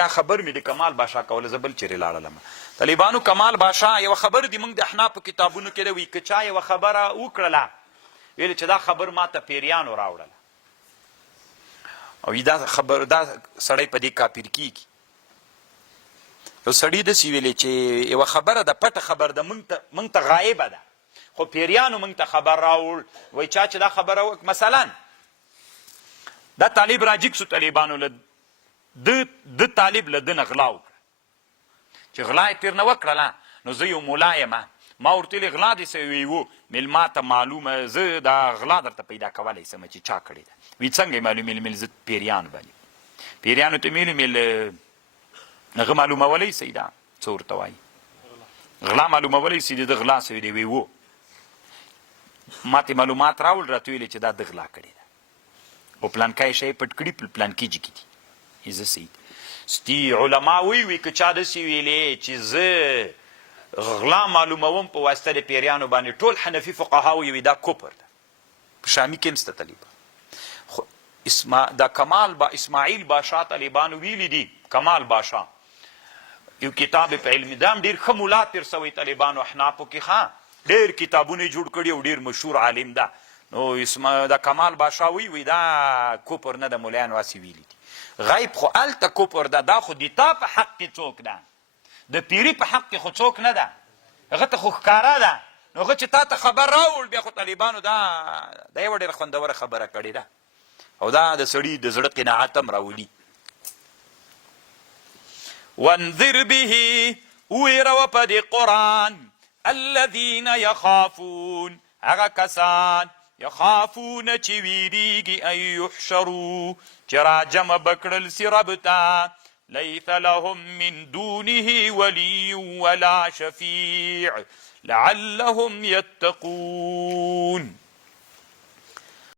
اتیا خبر مې د کمال بادشاه کوله زه بل چیرې لاړلم طالبانو کمال بادشاه یوه خبر دي موږ د احنافو کتابونو کې ده وي که چا یوه خبره وکړله ویل چې دا خبر ما ته پیریانو راوړله او دا خبر دا سړی په دې کافر کیږي یو سړي داسې ویلې چې یوه خبره ده پټه خبر ده موږ ته غایبه ده خو پیریانو موږ ته خبر راوړ وایي چا چې دا خبره مثلا دا طالب راجګ سو طالبانو له د طالب له ده نه غلا وکړه چې غلا یې تېر نه وکړله نو زه یو ملا یم ما ورته ویلې غلا دې سوی و میل ما ته معلومه زه دا غلا درته پیدا کولی سم چې چا کړې ده وی څنګه یې معلومېږي میل زه پیریانو باندې پیریانو ته مې میل هغه معلومولی سي دا څه ورته وایي غلا معلومولی سي د غلا سوی دی وی و ما ته معلومات راوړل راته ویلې چې دا د غلا کړې ده او پلانکی شی پټ کړي پلانکي جګې دي زه سید ستی علما وی که چا داسې ویلې چې زه غلا معلوموم په واسطه د پیریانو باندې ټول حنفي فقها وی دا کفر ده په شامي کې هم سته طالبان خو دا کمال با اسماعیل باشا طالبانو ویلی دي کمال باشا یو کتاب په علم دام ډېر ښه ملا تېر سوی طالبانو احنافو کې ښه ډېر کتابونه جوړ کړي او ډېر مشهور عالم ده نو دا کمال باشا وی دا کفر نه د ملیانو هسې ویلي دي غیب خو هلته کفر ده دا خو د تا په حق کې څوک ده د پیري په حق کې خو څوک نه ده هغه ته خو ښکاره ده نو هغه چې تا ته خبر راوړ بیا خو طالبانو دا یوه ډېره خوندوره خبره کړې ده او دا د سړي د زړه قناعت هم راولي وانذر به ویروه په دې قرآن الذین یخافون هغه کسان یخافون چې ویریږي ان یحشرو چې راجمع بکړل سي رب ته لیس لهم من دونه ولی ولا شفیع لعلهم یتقون